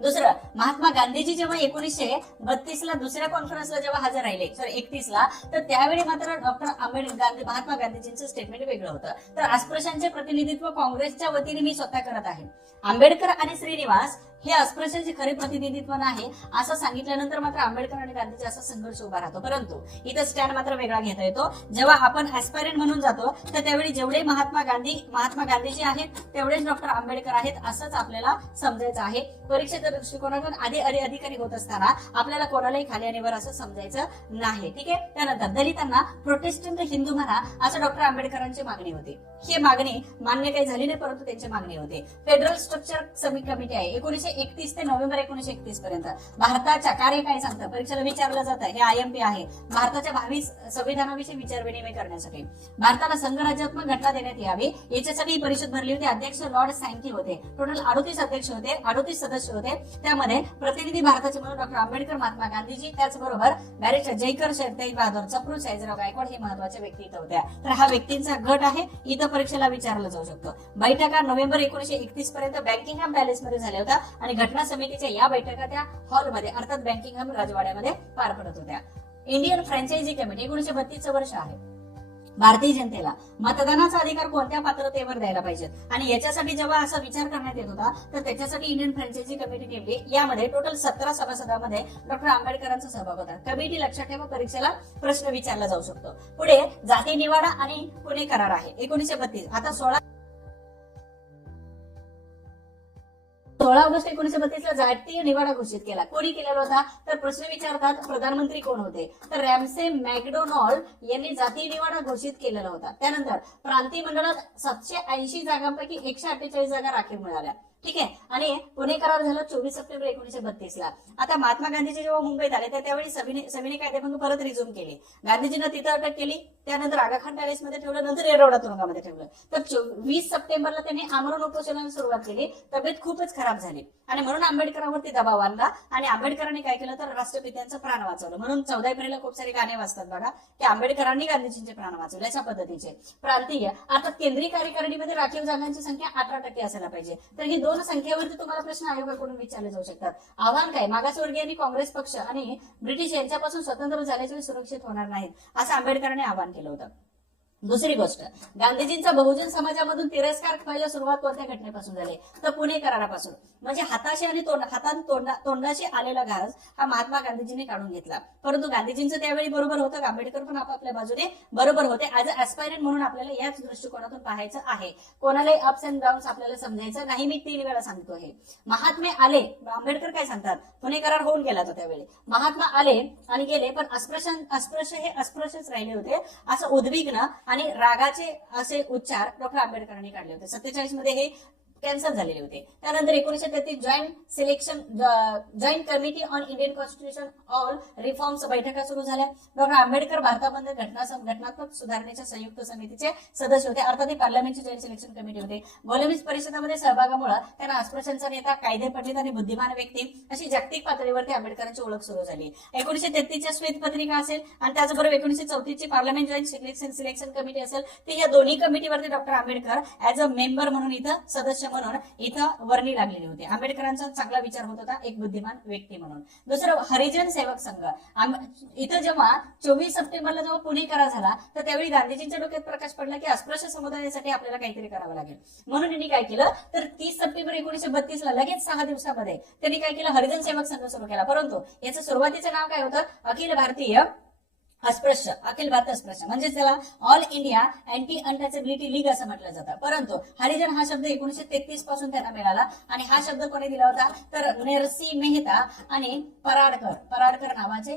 दुसरं, महात्मा गांधीजी जेव्हा 1932ला दुसऱ्या कॉन्फरन्सला जेव्हा हजर राहिले, सॉरी 31ला, तर त्यावेळी मात्र डॉक्टर आंबेडकर महात्मा गांधीजींचं स्टेटमेंट वेगळं होतं. तर अस्पृश्यांचे प्रतिनिधित्व काँग्रेसच्या वतीने मी स्वतः करत आहे. आंबेडकर आणि श्रीनिवास हे अस्पृश्यांचे खरे प्रतिनिधित्व नाही असं सांगितल्यानंतर मात्र आंबेडकर आणि गांधीजी असा संघर्ष उभा राहतो. परंतु इथं स्टँड मात्र वेगळा घेता येतो. जेव्हा आपण ऍस्पायरंट म्हणून जातो तर त्यावेळी जेवढे महात्मा गांधीजी आहेत तेवढेच डॉक्टर आंबेडकर आहेत असंच आपल्याला समजायचं आहे. परीक्षेच्या दृष्टिकोनातून अधिकारी होत असताना आपल्याला कोणालाही खाली आणि वर असं समजायचं नाही. ठीक आहे. त्यानंतर दलितांना प्रोटेस्टंट हिंदू म्हणा असं डॉक्टर आंबेडकरांची मागणी होती. ही मागणी मान्य काही झाली नाही, परंतु त्यांची मागणी होती. फेडरल स्ट्रक्चर कमिटी आहे 1931 ते नोव्हेंबर 1931 पर्यंत. भारताच्या कार्य काय सांगतं, परीक्षेला विचारलं जातं. हे IMP आहे, भारताच्या भावी संविधानाविषयी विचारविनिमय करण्यासाठी. भारताला संघराज्यात्मक घटना देण्यात यावी याच्यासाठी ही परिषद भरली होती. अध्यक्ष लॉर्ड सॅंकी होते. टोटल 38 अध्यक्ष होते, 38 सदस्य होते. त्यामध्ये प्रतिनिधी भारताचे म्हणून डॉक्टर आंबेडकर, महात्मा गांधीजी, त्याचबरोबर बॅरिस्टर जयकर तेज बहादूर, चपरू, सयाजीराव गायकवाड हे महत्वाच्या व्यक्ती इथं होत्या. तर हा व्यक्तींचा गट आहे. इथं परीक्षेला विचारलं जाऊ शकतो. बैठका नोव्हेंबर 1931 पर्यंत बँकिंगहॅम पॅलेसमध्ये झाल्या होत्या आणि घटना समितीच्या या बैठका त्या हॉलमध्ये अर्थात बँकिंगहॅम राजवाड्यामध्ये पार पडत होत्या. इंडियन फ्रँचायझी कमिटी 1932 वर्ष आहे. भारतीय जनतेला मतदानाचा अधिकार कोणत्या पात्रतेवर द्यायला पाहिजेत आणि याच्यासाठी जेव्हा असा विचार करण्यात येत होता तर त्याच्यासाठी इंडियन फ्रँचायझी कमिटी नेमली. यामध्ये टोटल 17 सभासदांमध्ये डॉक्टर आंबेडकरांचा सहभाग होता. कमिटी लक्षात ठेवा, परीक्षेला प्रश्न विचारला जाऊ शकतो. पुढे जाती निवाडा आणि पुणे करार आहे 1932. आता 16 ऑगस्ट 1932 ला जातीय निवाडा घोषित केला. कोणी केलेला होता तर प्रश्न विचारतात प्रधानमंत्री कोण होते तर रॅमसे मॅकडोनाल्ड यांनी जातीय निवाडा घोषित केलेला होता. त्यानंतर प्रांतीय मंडळात 780 जागांपैकी 148 जागा राखीव मिळाल्या. ठीक आहे. आणि पुणे करार झाला 24 सप्टेंबर 1932 ला. आता महात्मा गांधीजी जेव्हा मुंबईत आले तर त्यावेळी सविनय कायदेभंग परत रिझ्यूम केली. गांधीजींना तिथं अटक केली, त्यानंतर आगा खान पॅलेसमध्ये ठेवलं, नंतर येरवडा तुरुंगामध्ये ठेवलं. तर 20 सप्टेंबरला त्यांनी आमरण उपोषणाला सुरुवात केली. तब्येत खूपच खराब झाली आणि म्हणून आंबेडकरांवरती दबाव आणला आणि आंबेडकरांनी काय केलं तर राष्ट्रपित्यांचं प्राण वाचवलं. म्हणून 14 एप्रिलला खूप सारे गाणे वाचतात बघा की आंबेडकरांनी गांधीजींचे प्राण वाचवले. अशा पद्धतीचे प्रांतीय अर्थात केंद्रीय कार्यकारिणीमध्ये राखीव जागांची संख्या 18% असायला पाहिजे. तर ही दोन संख्येवरती तुम्हाला प्रश्न आयोगाकडून विचारले जाऊ शकतात. आव्हान काय, मागासवर्गीय काँग्रेस पक्ष आणि ब्रिटिश यांच्यापासून स्वतंत्र झाल्याशिवाय सुरक्षित होणार नाहीत असं आंबेडकरांनी आवाहन केलं होतं. दुसरी गोष्ट, गांधीजींचा बहुजन समाजामधून तिरस्कार व्हायला सुरुवात कोणत्या घटनेपासून झाली तर पुणे करारापासून. म्हणजे हाताशी आणि तोंडाशी आलेला घास हा महात्मा गांधीजींनी काढून घेतला. परंतु गांधीजींचं त्यावेळी बरोबर होतं, आंबेडकर पण आपापल्या बाजूने बरोबर होते. ऍज अ ऍस्पायरंट म्हणून आपल्याला याच दृष्टिकोनातून पाहायचं आहे. कोणालाही अप्स अँड डाऊन्स आपल्याला समजायचं नाही. मी 3 वेळा सांगतो हे. महात्मे आले, आंबेडकर काय सांगतात, पुणे करार होऊन गेला तो त्यावेळी. महात्मा आले आणि गेले पण अस्पृश्य हे अस्पृश्यच राहिले होते असं उद्विग्न आणि रागाचे असे उच्चार डॉक्टर आंबेडकरांनी काढले होते. 47 मध्ये हे कॅन्सल झालेले होते. त्यानंतर 1933 joint committee on Indian constitution all reforms बैठका सुरू झाल्या. डॉक्टर आंबेडकर भारतामध्ये घटनात्मक सुधारणेच्या संयुक्त समितीचे सदस्य होते. अर्थात हे पार्लमेंटची जॉईंट सिलेक्शन कमिटी होते. गोलमेज परिषदामध्ये सहभागामुळे त्यांना अस्पृश्यांचा नेता, कायदे पंडित आणि बुद्धिमान व्यक्ती अशी जागतिक पातळीवरती आंबेडकरांची ओळख सुरू झाली. 1933 श्वेतपत्रिका असेल आणि त्याचबरोबर 1934 पार्लमेंट जॉईंट सिलेक्शन कमिटी असेल ते या दोन्ही कमिटीवरती doctor Ambedkar as a member म्हणून इथं सदस्य म्हणून इथं वर्णी लागलेली होती. आंबेडकरांचा चांगला विचार होत होता एक बुद्धिमान व्यक्ती म्हणून. दुसरं, हरिजन सेवक संघ. इथं जेव्हा 24 सप्टेंबरला जेव्हा पुणे करार झाला तर त्यावेळी गांधीजींच्या डोक्यात प्रकाश पडला की अस्पृश्य समुदायासाठी आपल्याला काहीतरी करावं लागेल. म्हणून यांनी काय केलं तर 30 सप्टेंबर 1932 ला लगेच 6 दिवसामध्ये त्यांनी काय केलं, हरिजन सेवक संघ सुरू केला. परंतु याचं सुरुवातीचं नाव काय होतं, अखिल भारतीय अस्पृश्य, अखिल भारत अस्पृश्य म्हणजे त्याला all India anti untouchability league असं म्हटलं जातं. परंतु हरिजन हा शब्द 1933 पासून त्यांना मिळाला आणि हा शब्द कोणी दिला होता तर नरसी मेहता आणि पराडकर नावाचे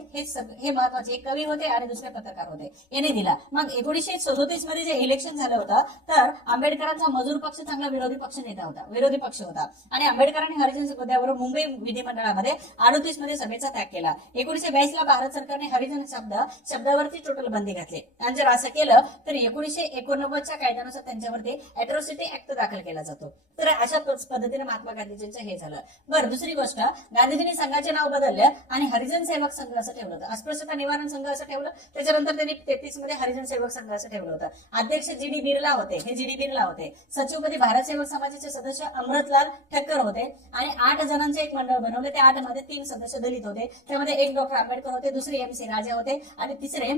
हे महत्वाचे एक कवी होते आणि दुसरे पत्रकार होते, यांनी दिला. मग 1937 मध्ये जे इलेक्शन झालं होतं तर आंबेडकरांचा मजूर पक्ष चांगला विरोधी पक्ष होता आणि आंबेडकरांनी हरिजन मुद्द्यावर मुंबई विधिमंडळामध्ये 38 मध्ये सभेचा त्याग केला. 1982 ला भारत सरकारने हरिजन शब्द शब्दावरती टोटल बंदी घातली. आणि जर असं केलं तर 1989च्या कायद्यानुसार त्यांच्यावरती अॅट्रॉसिटी ऍक्ट दाखल केला जातो. तर अशा पद्धतीने महात्मा गांधीजींचं हे झालं. बरं, दुसरी गोष्ट, गांधीजींनी संघाचे नाव बदललं आणि हरिजन सेवक संघ असं ठेवलं होतं. अस्पृश्यता निवारण संघ असं ठेवलं. त्याच्यानंतर त्यांनी 33 मध्ये हरिजन सेवक संघ असं ठेवलं होतं. अध्यक्ष जी.डी. बिर्ला होते, हे जी.डी. बिर्ला होते. सचिवपदी भारत सेवक समाजाचे सदस्य अमृतलाल ठक्कर होते आणि 8 जणांचे एक मंडळ बनवले. त्या 8 मध्ये 3 सदस्य दलित होते. त्यामध्ये एक डॉक्टर आंबेडकर होते, दुसरे एम.सी. राजा होते आणि तिसरे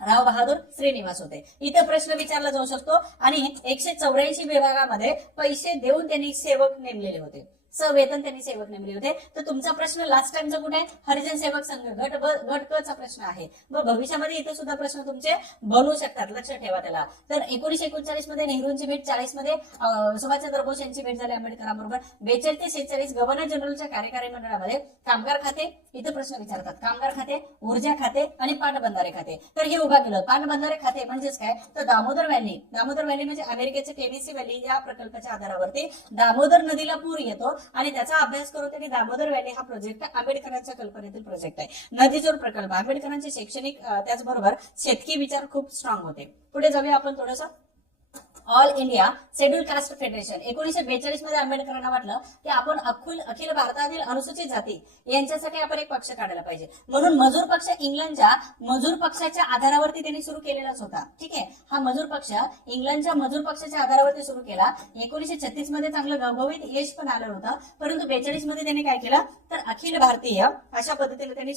राव बहादूर श्रीनिवास होते. इथं प्रश्न विचारला जाऊ शकतो. आणि 184 विभागामध्ये पैसे देऊन त्यांनी सेवक नेमलेले होते, सवेतन त्यांनी सेवक नेमले होते. तर तुमचा प्रश्न लास्ट टाइमचा कुठे, हरिजन सेवक संघ गट क चा प्रश्न आहे. मग भविष्यामध्ये इथे सुद्धा प्रश्न तुमचे बनू शकतात, लक्षात ठेवा त्याला. तर 1939 मध्ये नेहरूंची भेट, 40 मध्ये सुभाषचंद्र बोस यांची भेट झाली आंबेडकरांबरोबर. 42 ते 46 गव्हर्नर जनरलच्या कार्यकारी मंडळामध्ये कामगार खाते, इथं प्रश्न विचारतात, कामगार खाते, ऊर्जा खाते आणि पाटबंधारे खाते. तर हे उभा केलं. पाटबंधारे खाते म्हणजेच काय, तर दामोदर व्हॅली म्हणजे अमेरिकेचे टेनेसी व्हॅली या प्रकल्पाच्या आधारावरती दामोदर नदीला पूर येतो आणि त्याचा अभ्यास करून त्यांनी दामोदर व्हॅली हा प्रोजेक्ट आंबेडकरांच्या कल्पनेतील प्रोजेक्ट आहे. नदीजोड प्रकल्प, आंबेडकरांचे शैक्षणिक त्याचबरोबर शेतकी विचार खूप स्ट्रॉंग होते. पुढे जाऊया आपण थोडंसं. All India schedule caste federation, 1942 मध्ये आंबेडकरांना वाटलं की आपण अखिल भारतातील अनुसूचित जाती यांच्यासाठी आपण एक पक्ष काढायला पाहिजे. म्हणून मजूर पक्ष इंग्लंडच्या मजूर पक्षाच्या आधारावरती त्यांनी सुरू केलेलाच होता. ठीक आहे, हा मजूर पक्ष इंग्लंडच्या मजूर पक्षाच्या आधारावरती सुरू केला. 1936 मध्ये चांगलं घवघवीत यश पण आलं होतं. परंतु 42 मध्ये त्यांनी काय केलं, तर अखिल भारतीय अशा पद्धतीने त्यांनी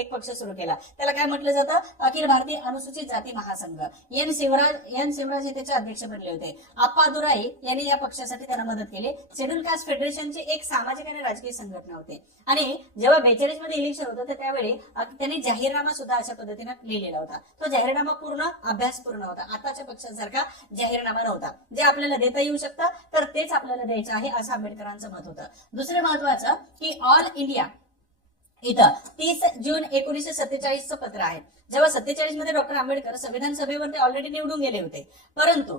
एक पक्ष सुरू केला. त्याला काय म्हटलं जातं, अखिल भारतीय अनुसूचित जाती महासंघ. एन शिवराज हे त्याचे अध्यक्ष बनले होते. आप्पादुराई यांनी या पक्षासाठी त्यांना मदत केली. शेड्यूल कास्ट फेडरेशनची एक सामाजिक आणि राजकीय संघटना होते. आणि जेव्हा 42 मध्ये इलेक्शन होतं तर त्यावेळी त्यांनी जाहीरनामा सुद्धा अशा पद्धतीने लिहिलेला होता. तो जाहीरनामा पूर्ण अभ्यासपूर्ण होता. आताच्या पक्षांसारखा जाहीरनामा नव्हता. जे आपल्याला देता येऊ शकतं तर तेच आपल्याला द्यायचं आहे असं आंबेडकरांचं मत होतं. दुसरं महत्वाचं की ऑल इंडिया इथं 30 जून 1947 पत्र आहे. जेव्हा 47 मध्ये डॉक्टर आंबेडकर संविधान सभेवरती ऑलरेडी निवडून गेले होते. परंतु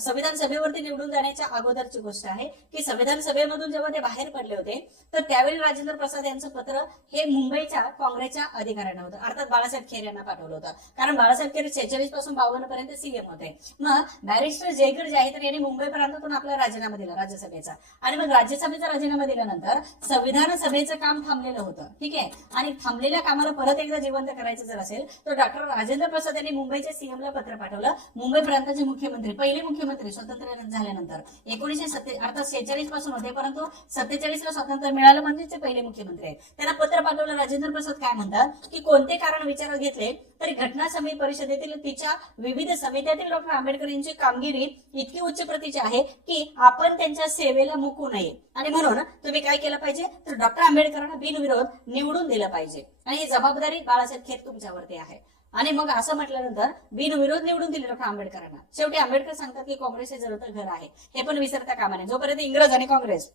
संविधान सभेवरती निवडून जाण्याच्या अगोदरची गोष्ट आहे की संविधान सभेमधून जेव्हा ते बाहेर पडले होते तर त्यावेळी राजेंद्र प्रसाद यांचं पत्र हे मुंबईच्या काँग्रेसच्या अधिकाऱ्यांना होतं, अर्थात बाळासाहेब खेर यांना पाठवलं होतं. कारण बाळासाहेब खेर 46 पासून 52 पर्यंत सीएम होते. मग बॅरिस्टर जयकर जे आहे तर यांनी मुंबई प्रांतातून आपला राजीनामा दिला राज्यसभेचा. आणि मग राज्यसभेचा राजीनामा दिल्यानंतर संविधान सभेचं काम थांबलेलं होतं. ठीक आहे, आणि थांबलेल्या कामाला परत एकदा जिवंत करायचं जर असेल तर डॉक्टर राजेंद्र प्रसाद यांनी मुंबईच्या सीएमला पत्र पाठवलं. मुंबई प्रांताचे मुख्यमंत्री, पहिले मुख्यमंत्री स्वातंत्र्य झाल्यानंतर 1946 पासून होते, परंतु 47 ला स्वातंत्र्य मिळालं म्हणजे ते पहिले मुख्यमंत्री आहेत. त्यांना पत्र पाठवलं. राजेंद्र प्रसाद काय म्हणतात की कोणते कारण विचारात घेतले तरी घटना समिती परिषदेतील तिच्या विविध समित्यातील डॉक्टर आंबेडकर यांची कामगिरी इतकी उच्च प्रतीची आहे की आपण त्यांच्या सेवेला मुकू नये. आणि म्हणून तुम्ही काय केलं पाहिजे, तर डॉक्टर आंबेडकरांना बिनविरोध निवडून दिलं पाहिजे. आणि ही जबाबदारी बाळासाहेब खेर तुमच्यावरती आहे. आणि मग असं म्हटल्यानंतर बिनविरोध निवडून दिले डॉक्टर आंबेडकरांना. शेवटी आंबेडकर सांगतात की काँग्रेस हे जळतं घर आहे, हे पण विसरता कामा नये. जोपर्यंत इंग्रज आणि काँग्रेस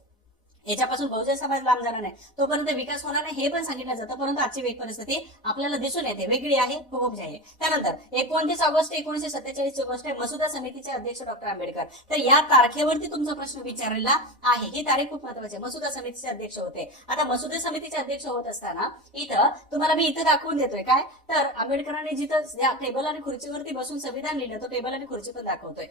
याच्यापासून बहुजन समाज लांब जाणार नाही तोपर्यंत विकास होणार नाही हे पण सांगितलं जातं. परंतु आजची वेग परिस्थिती आपल्याला दिसून येते, वेगळी आहे, खूप आहे. त्यानंतर 29 ऑगस्ट 1947 ची गोष्ट आहे. मसुदा समितीचे अध्यक्ष डॉक्टर आंबेडकर. तर या तारखेवरती तुमचा प्रश्न विचारलेला आहे. ही तारीख खूप महत्वाची आहे. मसुदा समितीचे अध्यक्ष होते. आता मसुदा समितीचे अध्यक्ष होत असताना इथं तुम्हाला मी इथं दाखवून देतोय काय, तर आंबेडकरांनी जिथं टेबल आणि खुर्चीवरती बसून संविधान लिहिलं तो टेबल आणि खुर्ची पण दाखवतोय.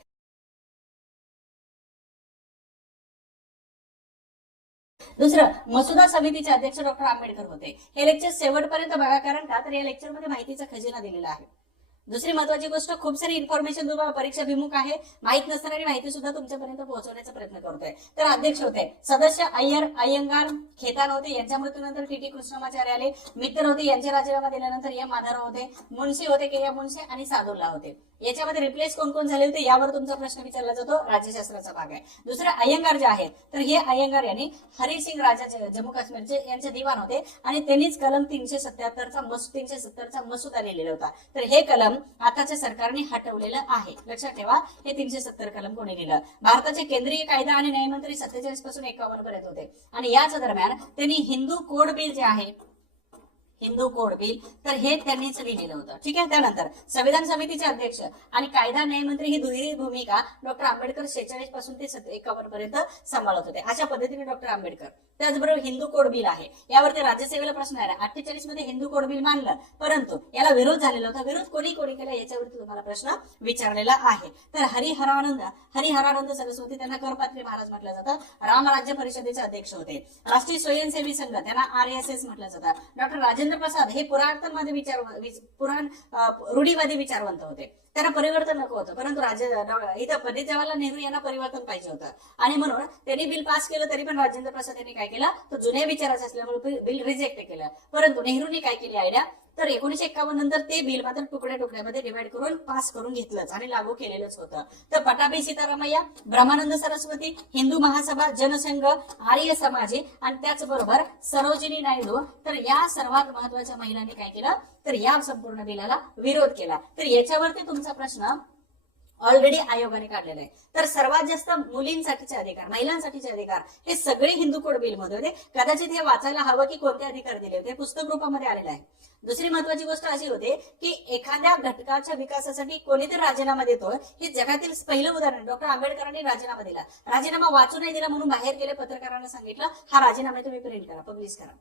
दुसरं, मसुदा समितीचे अध्यक्ष डॉक्टर आंबेडकर होते. हे लेक्चर शेवटपर्यंत बघा, कारण का तर या लेक्चरमध्ये माहितीचा खजिना दिलेला आहे. दुसरी महत्वाची गोष्ट, खूप सारी इन्फॉर्मेशन तुम्हाला परीक्षाभिमुख आहे, माहित नसणारी माहिती सुद्धा तुमच्यापर्यंत पोहोचवण्याचा प्रयत्न करतोय. तर अध्यक्ष होते सदस्य अय्यंगार खेतान होते, यांच्या मृत्यूनंतर टी कृष्णमाचार्य आले. मित्र होते, यांचे राजीनामा दिल्यानंतर एम माधवराव होते. मुन्शी होते के मुन्शी आणि सादुल्ला होते. याच्यामध्ये रिप्लेस कोण कोण झाले होते यावर तुमचा प्रश्न विचारला जातो, राज्यशास्त्राचा भाग आहे. दुसरे अय्यंगार जे आहेत तर हे अय्यंगार यांनी हरिसिंग राजा जम्मू काश्मीरचे यांचे दिवाण होते आणि त्यांनीच कलम 370चा मसुदा लिहिलेला होता. तर हे कलम आताच्या सरकारने हटवलेलं आहे, लक्षात ठेवा. हे 370 कलम कोणी लिहिलं? भारताचे केंद्रीय कायदा आणि न्यायमंत्री 47 पासून 51 पर्यंत होते. आणि याच दरम्यान त्यांनी हिंदू कोड बिल जे आहे, हिंदू कोड बिल, तर हे त्यांनीच लिहिलेलं होतं. ठीक आहे. त्यानंतर संविधान समितीचे अध्यक्ष आणि कायदा न्यायमंत्री ही दुहेरी भूमिका डॉक्टर आंबेडकर 46 पासून ते 51 पर्यंत सांभाळत होते. अशा पद्धतीने डॉक्टर आंबेडकर त्याचबरोबर हिंदू कोड बिल आहे, यावरती राज्यसेवेला प्रश्न आहे. 48 मध्ये हिंदू कोड बिल मानलं, परंतु याला विरोध झालेला होता. विरोध कोणी केला याच्यावरती तुम्हाला प्रश्न विचारलेला आहे. तर हरिहरानंद सरस्वती, त्यांना करपात्री महाराज म्हटलं जातं. रामराज्य परिषदेचे अध्यक्ष होते. राष्ट्रीय स्वयंसेवी संघ, त्यांना RSS म्हटलं जातं. डॉक्टर राजेंद्र प्रसाद हे रूढीवादी विचारवंत होते. त्यांना परिवर्तन नको होतं, परंतु इथं पंडित जवाहरलाल नेहरू यांना परिवर्तन पाहिजे होतं आणि म्हणून त्यांनी बिल पास केलं. तरी पण राजेंद्र प्रसाद यांनी काय केलं, तर जुन्या विचाराचं असल्यामुळे बिल रिजेक्ट केलं. परंतु नेहरूंनी काय केली आयडिया, तर 1951 नंतर ते बिल मात्र तुकड्या तुकड्यामध्ये डिवाइड करून पास करून घेतलंच आणि लागू केलेलंच होतं. तर पटाभी सीतारामय्या, ब्रह्मानंद सरस्वती, हिंदू महासभा, जनसंघ, आर्य समाजी आणि त्याचबरोबर सरोजिनी नायडू, तर या सर्वात महत्वाच्या महिलांनी काय केलं, तर या संपूर्ण बिलाला विरोध केला. तर याच्यावरती तुमचा प्रश्न ऑलरेडी आयोगाने काढलेला आहे. तर सर्वात जास्त मुलींसाठीचे अधिकार, महिलांसाठीचे अधिकार हे सगळे हिंदू कोड बिल मध्ये होते. कदाचित हे वाचायला हवं की कोणते अधिकार दिले होते, पुस्तक रूपामध्ये आलेलं आहे. दुसरी महत्वाची गोष्ट अशी होते की एखाद्या घटकाच्या विकासासाठी कोणीतरी राजीनामा देतो, हे जगातील पहिलं उदाहरण. डॉक्टर आंबेडकरांनी राजीनामा दिला, राजीनामा वाचू नाही दिला म्हणून बाहेर गेले, पत्रकारांना सांगितलं हा राजीनामा तुम्ही प्रिंट करा, पब्लिश करा.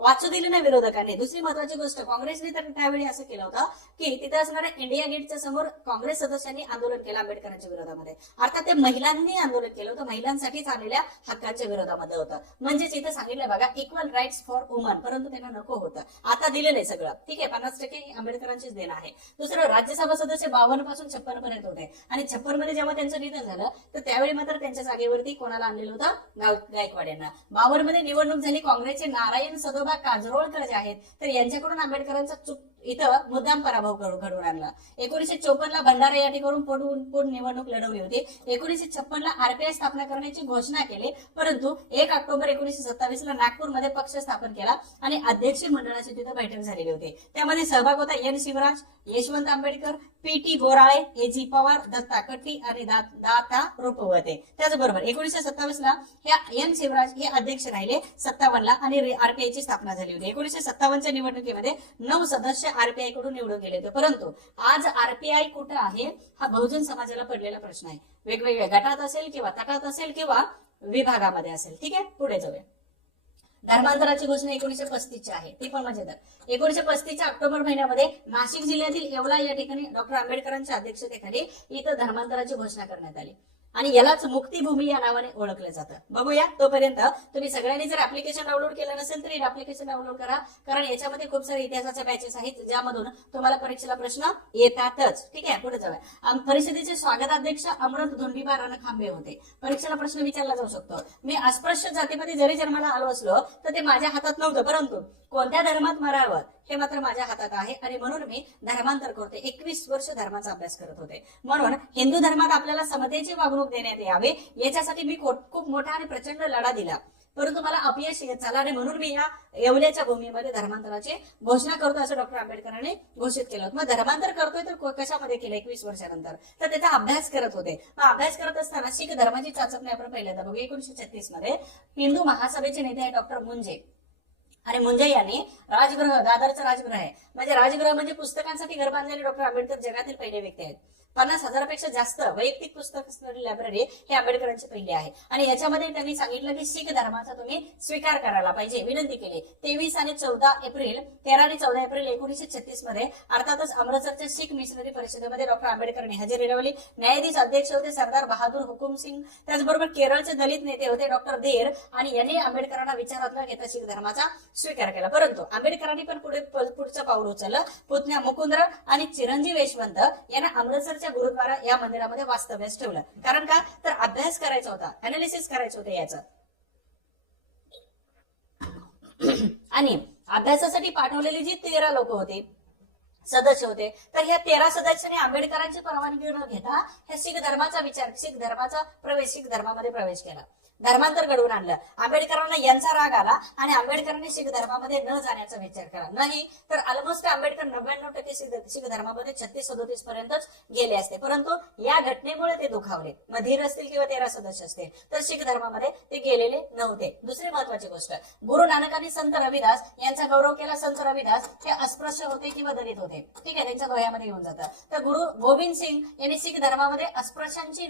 वाचू दिले नाही विरोधकांनी. दुसरी महत्वाची गोष्ट, काँग्रेसने तर त्यावेळी असं केलं होतं की तिथे असणाऱ्या इंडिया गेटच्या समोर काँग्रेस सदस्यांनी आंदोलन केलं आंबेडकरांच्या विरोधामध्ये. अर्थात ते महिलांनी आंदोलन केलं होतं, महिलांसाठी चाललेल्या हक्कांच्या विरोधामध्ये होतं. म्हणजेच इथं सांगितलं बघा इक्वल राईट्स फॉर वुमन, परंतु त्यांना नको होतं. आता दिलेलं आहे सगळं, ठीक आहे. 50% आंबेडकरांचीच देणं आहे. दुसरं, राज्यसभा सदस्य 52 पासून 56 पर्यंत होते आणि 56 मध्ये जेव्हा त्यांचं निधन झालं तर त्यावेळी मात्र त्यांच्या जागेवरती कोणाला आणलेलं होतं, गायकवाड यांना. 52 मध्ये निवडणूक झाली, काँग्रेसचे नारायण सदोबा काजरोळकर जे आहेत तर यांच्याकडून आंबेडकरांचा इथं मुद्दाम पराभव घडवून आणला. 1954 भंडारा या ठिकाणून पोट निवडणूक लढवली होती. 1956 RPI स्थापना करण्याची घोषणा केली, परंतु 1 ऑक्टोबर 1927 नागपूरमध्ये पक्ष स्थापन केला आणि अध्यक्ष मंडळाची तिथे बैठक झालेली होती. त्यामध्ये सहभाग होता N Shivraj, Yashwant Ambedkar, PT Borale, AG Pawar, Datta कट्टी आणि दाता रुपवते. त्याचबरोबर 1927 ह्या N शिवराज हे अध्यक्ष राहिले 57 आणि RPI ची स्थापना झाली होती. 1957च्या निवडणुकीमध्ये 9 सदस्य RPI कडून निवडून गेले होते. परंतु आज RPI कुठं आहे हा बहुजन समाजाला पडलेला प्रश्न आहे. वेगवेगळ्या गटात असेल किंवा तटात असेल किंवा विभागामध्ये असेल. ठीक आहे, पुढे जाऊया. धर्मांतराची घोषणा 1935 आहे, ती पण मजेदार. 1935च्या ऑक्टोबर महिन्यामध्ये नाशिक जिल्ह्यातील येवला या ठिकाणी डॉक्टर आंबेडकरांच्या अध्यक्षतेखाली इथं धर्मांतराची घोषणा करण्यात आली आणि यालाच मुक्तीभूमी या नावाने ओळखलं जातं. बघूया, तोपर्यंत तुम्ही सगळ्यांनी जर ऍप्लिकेशन डाउनलोड केलं नसेल तरी ऍप्लिकेशन डाउनलोड करा, कारण याच्यामध्ये खूप सारे इतिहासाच्या बॅचेस आहेत ज्यामधून तुम्हाला परीक्षेला प्रश्न येतातच. ठीक आहे, पुढे जाऊया. परिषदेचे स्वागताध्यक्ष अमृत धोंडीबा रणखांबे होते. परीक्षेला प्रश्न विचारला जाऊ शकतो. मी अस्पृश्य जातीमध्ये जरी जन्माला आलो असलो तर ते माझ्या हातात नव्हतं, परंतु कोणत्या धर्मात मरावं हे मात्र माझ्या हातात आहे आणि म्हणून मी धर्मांतर करते. 21 वर्ष धर्माचा अभ्यास करत होते. म्हणून हिंदू धर्मात आपल्याला समतेची वागणूक देण्यात यावे याच्यासाठी मी खूप मोठा आणि प्रचंड लढा दिला, परंतु मला अपयश येत झालं आणि म्हणून मी या येवल्याच्या भूमीमध्ये धर्मांतराची घोषणा करतो असं डॉक्टर आंबेडकरांनी घोषित केलं होतं. मग धर्मांतर करतोय तर कशामध्ये केलं 21 वर्षानंतर, तर त्याचा अभ्यास करत होते. मग अभ्यास करत असताना शीख धर्माची चाचपणी आपण पहिल्यांदा बघू. 1936 मध्ये हिंदू महासभेचे नेते आहे डॉक्टर मुंजे आणि मुंजे यांनी राजगृह, दादरचं राजगृह आहे म्हणजे राजगृह म्हणजे पुस्तकांसाठी घर बांधलेले डॉक्टर आंबेडकर जगातील पहिले व्यक्ती आहेत. 50,000पेक्षा जास्त वैयक्तिक पुस्तक असणारी लायब्ररी हे आंबेडकरांची पहिली आहे आणि याच्यामध्ये त्यांनी सांगितलं की शीख धर्माचा तुम्ही स्वीकार करायला पाहिजे, विनंती केली. 13 आणि 14 एप्रिल 1936 मध्ये अर्थातच अमृतसरच्या शीख मिशनरी परिषदेमध्ये डॉक्टर आंबेडकरांनी हजेरी लावली. न्यायाधीश अध्यक्ष होते सरदार बहादूर हुकुम सिंग. त्याचबरोबर केरळचे दलित नेते होते डॉक्टर देर आणि यांनी आंबेडकरांना विचारात न घेता शीख धर्माचा स्वीकार केला. परंतु आंबेडकरांनी पण पुढचं पाऊल उचललं. पुतण्या मुकुंद्र आणि चिरंजीव यशवंत यांना अमृतसर गुरुद्वारा या मंदिरामध्ये वास्तव्यास ठेवलं. कारण का, तर अभ्यास करायचा होता, अनालिसिस करायचं होतं याचं. आणि अभ्यासासाठी पाठवलेली जी 13 लोक होते, सदस्य होते, तर ह्या 13 सदस्यांनी आंबेडकरांची परवानगी न घेता ह्या शीख धर्माचा विचार, शीख धर्मामध्ये प्रवेश केला, धर्मांतर घडवून आणलं. आंबेडकरांना यांचा राग आला आणि आंबेडकरांनी शीख धर्मामध्ये न जाण्याचा विचार केला. नाही तर ऑलमोस्ट आंबेडकर 99% शीख धर्मामध्ये 36-37 पर्यंतच गेले असते, परंतु या घटनेमुळे ते दुखावले. मग धीर असतील किंवा 13 सदस्य असतील तर शीख धर्मामध्ये ते गेलेले नव्हते. दुसरी महत्वाची गोष्ट, गुरु नानकांनी संत रविदास यांचा गौरव केला. संत रविदास हे अस्पृश्य होते किंवा दलित होते, ठीक आहे, त्यांच्या दोह्यामध्ये येऊन जातात. तर गुरु गोविंद सिंग यांनी शीख धर्मामध्ये अस्पृश्यांची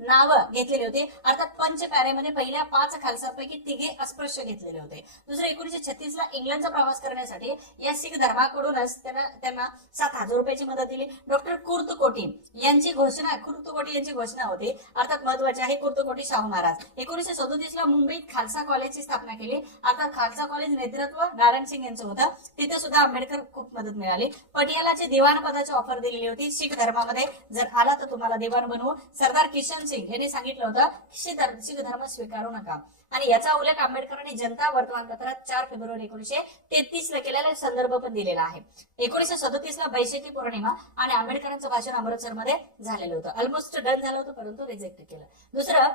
नावं घेतलेली होती अर्थात पंच प्यारेमध्ये पहिल्या 5 खालसापैकी 3 अस्पृश्य घेतलेले होते. दुसरं 1936 ला इंग्लंडचा प्रवास करण्यासाठी या शीख धर्माकडूनच त्यांना 7,000 रुपयाची मदत दिली. डॉक्टर कुर्तकोटी यांची घोषणा होती. अर्थात महत्वाचे आहे कुर्तकोटी शाहू महाराज. 1937 ला मुंबईत खालसा कॉलेजची स्थापना केली. आता खालसा कॉलेज नेतृत्व नारायण सिंग यांचं होतं. तिथे सुद्धा आंबेडकर खूप मदत मिळाली. पटियालाचे दिवाण पदाची ऑफर दिलेली होती. शीख धर्मामध्ये जर आला तर तुम्हाला दिवाण बनवू. सरदार किशन सिंग यांनी सांगितलं होतं शीख धर्म स्वीकारू नका. आणि याचा उल्लेख आंबेडकरांनी जनता वर्तमानपत्रात 4 फेब्रुवारी 1933 ला केलेला संदर्भ पण दिलेला आहे. 1937 ला बैशाखी पौर्णिमा आणि आंबेडकरांचं भाषण अमृतसरमध्ये झालेलं होतं. ऑलमोस्ट डन झालं होतं परंतु रिजेक्ट केलं. दुसरं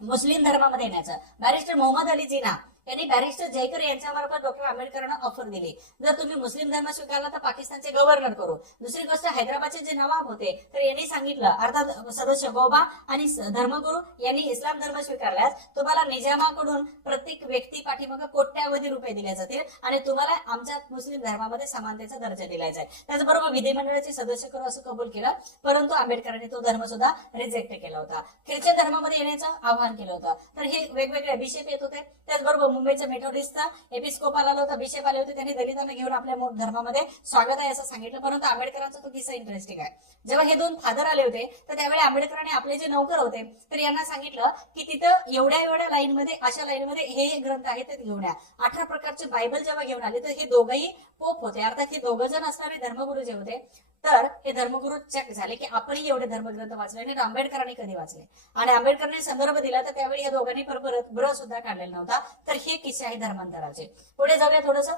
मुस्लिम धर्मामध्ये येण्याचं. बॅरिस्टर मोहम्मद अली जिना यांनी बॅरिस्टर जयकर यांच्यामार्फत डॉक्टर आंबेडकरांना ऑफर दिली, जर तुम्ही मुस्लिम धर्म स्वीकारला तर पाकिस्तानचे गव्हर्नर करू. दुसरी गोष्ट हैदराबादचे जे नवाब होते तर यांनी सांगितलं, अर्थात सदस्य बोबा आणि धर्मगुरू यांनी इस्लाम धर्म स्वीकारल्यास तुम्हाला निजामाकडून प्रत्येक व्यक्ती पाठीमागे कोट्यावधी रुपये दिले जातील आणि तुम्हाला आमच्या मुस्लिम धर्मामध्ये समानतेचा दर्जा दिला जाईल. त्याचबरोबर विधिमंडळाचे सदस्य करू असं कबूल केलं, परंतु आंबेडकरांनी तो धर्म सुद्धा रिजेक्ट केला होता. ख्रिश्चन धर्मामध्ये येण्याचं आवाहन केलं होतं. तर हे वेगवेगळे बिशप येत होते. त्याचबरोबर मुंबईच्या मेथोडिस्टचा एपिस्कोपाल आला होता, बिशप आले होते. त्यांनी दलितांना घेऊन आपल्या धर्मामध्ये स्वागत आहे असं सांगितलं. परंतु आंबेडकरांचा तो किस्सा इंटरेस्टिंग आहे. जेव्हा हे 2 फादर आले होते तर त्यावेळी आंबेडकरांनी आपले जे नौकर होते तर यांना सांगितलं की तिथं एवढ्या लाईनमध्ये अशा लाईनमध्ये हे ग्रंथ आहेत ते घेऊन या. 18 प्रकारचे बायबल जेव्हा घेऊन आले तर हे दोघंही पोप होते. अर्थात हे 2 जण असणारे धर्मगुरू जे होते तर हे धर्मगुरू चेक झाले की आपणही एवढे धर्मग्रंथ वाचले आणि आंबेडकरांनी कधी वाचले. आणि आंबेडकरांनी संदर्भ दिला तर त्यावेळी या दोघांनी ब्र सुद्धा काढलेला नव्हता. तर हे किस्से आहे धर्मांतराचे. पुढे जाऊया थोडस.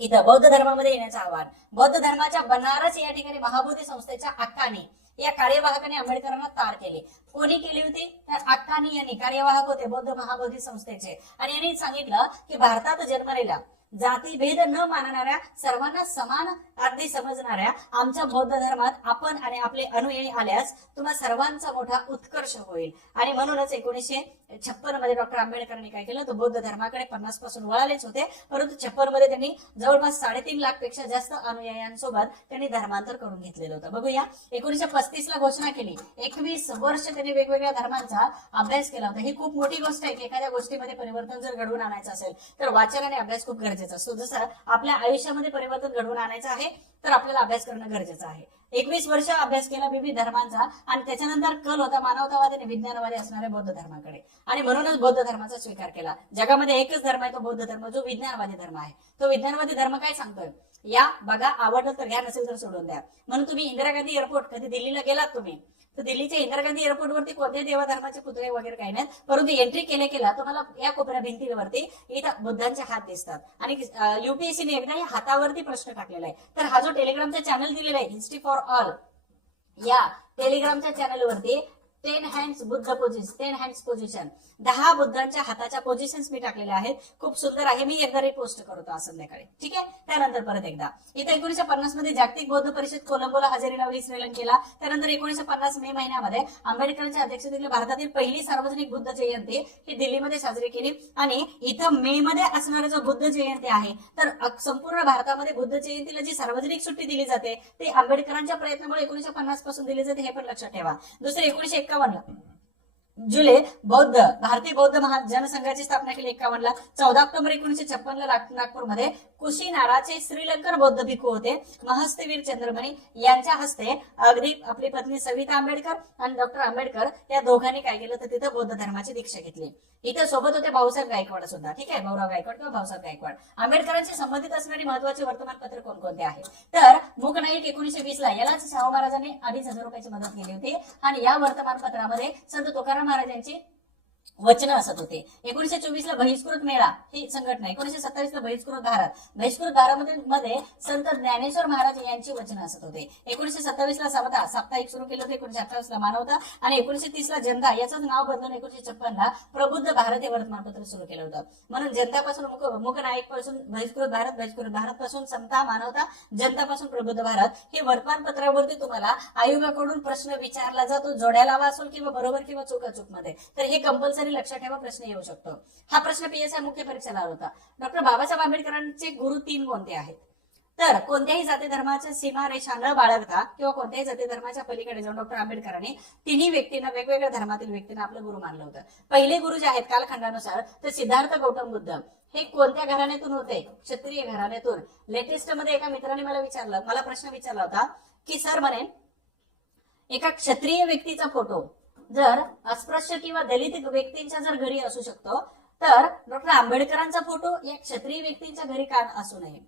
इथं बौद्ध धर्मामध्ये येण्याचं आव्हान. बौद्ध धर्माच्या बनारस या ठिकाणी महाबोधी संस्थेच्या अक्कानी या कार्यवाहकाने आंबेडकरांना तार केले. कोणी केली होती तर अक्कानी यांनी. कार्यवाहक होते बौद्ध महाबोधी संस्थेचे. आणि यांनी सांगितलं की भारतात जन्मलेला जातीभेद न मानणाऱ्या सर्वांना समान अगदी समजणाऱ्या आमच्या बौद्ध धर्मात आपण आणि आपले अनुयायी आल्यास तुम्हा सर्वांचा मोठा उत्कर्ष होईल. आणि म्हणूनच 1956 मध्ये डॉक्टर आंबेडकरांनी काय केलं तर बौद्ध धर्माकडे 50 पासून वळालेच होते, परंतु 56 मध्ये त्यांनी जवळपास 3.5 लाख पेक्षा जास्त अनुयायांसोबत त्यांनी धर्मांतर करून घेतलेलं होतं. बघूया. 1935 ला घोषणा केली. 21 वर्ष त्यांनी वेगवेगळ्या धर्मांचा अभ्यास केला होता. ही खूप मोठी गोष्ट आहे की एखाद्या गोष्टीमध्ये परिवर्तन जर घडवून आणायचं असेल तर वाचन आणि अभ्यास खूप गरजेचा असतो. जसं आपल्या आयुष्यामध्ये परिवर्तन घडवून आणायचं आहे तर आपल्याला अभ्यास करणं गरजेचं आहे. 21 वर्ष अभ्यास केला विविध धर्मांचा आणि त्याच्यानंतर कल होता मानवतावादी आणि विज्ञानवादी असणाऱ्या बौद्ध धर्माकडे. आणि म्हणूनच बौद्ध धर्माचा स्वीकार केला. जगामध्ये एकच धर्म आहे तो बौद्ध धर्म, जो विज्ञानवादी धर्म आहे. तो विज्ञानवादी धर्म काय सांगतोय, या बघा, आवडलं तर घ्या, नसेल तर सोडून द्या. म्हणून तुम्ही इंदिरा गांधी एअरपोर्ट कधी दिल्लीला गेलात तुम्ही तर दिल्लीच्या इंदिरा गांधी एअरपोर्ट वरती कोणत्याही देवा धर्माचे पुतळे वगैरे काही नाहीत, परंतु एंट्री केल्या तुम्हाला या कोपऱ्या भिंतीवरती इथं बुद्धांचे हात दिसतात. आणि युपीएससीने एकदा या हातावरती प्रश्न टाकलेला आहे. तर हा जो टेलिग्रामचा चॅनल दिलेला आहे हिस्ट्री फॉर ऑल, या टेलिग्रामच्या चॅनलवरती 10 hands Buddha position, 10 hands position, 10 बुद्धांच्या हाताच्या पोझिशन्स मी टाकलेल्या आहेत. खूप सुंदर आहे. मी एकदा रिपोस्ट करतो आज संध्याकाळी, ठीक आहे. त्यानंतर परत एकदा इथे 1950 मध्ये जागतिक बौद्ध परिषद कोलंबोला हजेरी लावली श्रीलंकेला. त्यानंतर 1950 मे महिन्यामध्ये आंबेडकरांच्या अध्यक्षतेखाली भारतातील पहिली सार्वजनिक बुद्ध जयंती ही दिल्लीमध्ये साजरी केली. आणि इथं मे मध्ये असणारा जो बुद्ध जयंती आहे तर संपूर्ण भारतामध्ये बुद्ध जयंतीला जी सार्वजनिक सुट्टी दिली जाते ते आंबेडकरांच्या प्रयत्नामुळे 1950 पासून दिली जाते, हे पण लक्षात ठेवा. दुसरे 1951 जुलै भारतीय बौद्ध जनसंघाची स्थापना केली 51 ला. 14 ऑक्टोबर 1956 ला नागपूरमध्ये कुशीनाराचे श्रीलंकन बौद्ध भिक्खू होते महस्तवीर चंद्रमणी यांच्या हस्ते अगदी आपली पत्नी सविता आंबेडकर आणि डॉक्टर आंबेडकर या दोघांनी काय केलं तर तिथं बौद्ध धर्माची दीक्षा घेतली. इथं सोबत होते भाऊसाहेब गायकवाड सुद्धा, ठीक आहे, भाऊराव गायकवाड किंवा भाऊसाहेब गायकवाड. आंबेडकरांशी संबंधित असणारी महत्वाची वर्तमानपत्र कोणकोणते आहेत तर मूक नाईक 1920 ला, यालाच शाहू महाराजांनी 2,500 रुपयाची मदत केली होती. आणि या वर्तमानपत्रामध्ये संत तुकाराम महाराजांची वचन असत होते. 1924 ला बहिष्कृत मेळा ही संघटना, 1927 ला बहिष्कृत भारत संत ज्ञानेश्वर महाराज यांची वचन असत होते. 1927 ला समता साप्ताहिक सुरू केलं होतं. 1928 ला मानवता आणि 1930 ला जनता याचंच नाव बदलून 1956 ला प्रबुद्ध भारत हे वर्तमानपत्र सुरू केलं होतं. म्हणून जनतापासून मूक नाईक पासून बहिष्कृत भारत पासून समता मानवता, जनतापासून प्रबुद्ध भारत हे वर्तमानपत्रावरती तुम्हाला आयोगाकडून प्रश्न विचारला जातो, जोड्या लावा असेल किंवा बरोबर किंवा चूक मध्ये. तर हे कंपल्सरी लक्षात ठेवा, प्रश्न येऊ शकतो. हा प्रश्न पीएसआय मुख्य परीक्षेला आला होता. डॉक्टर बाबासाहेब आंबेडकरांचे गुरु 3 कोणते आहेत तर कोणत्याही जाती धर्माच्या सीमारेषा न बाळगता किंवा कोणत्याही जाती धर्माच्या पलीकडे जाऊन डॉक्टर आंबेडकरांनी तिन्ही व्यक्तींना, वेगवेगळ्या धर्मातील व्यक्तींना आपलं गुरु मानलं होतं. पहिले गुरु जे आहेत कालखंडानुसार तर सिद्धार्थ गौतम बुद्ध हे कोणत्या घराण्यातून होते? क्षत्रिय घराण्यातून. लेटेस्ट मध्ये एका मित्राने मला प्रश्न विचारला होता की सर म्हणे एका क्षत्रिय व्यक्तीचा फोटो जर अस्पृश्य किंवा दलित व्यक्तींच्या जर घरी असू शकतो तर डॉक्टर आंबेडकरांचा फोटो या क्षत्रिय व्यक्तींच्या घरी का असू नये?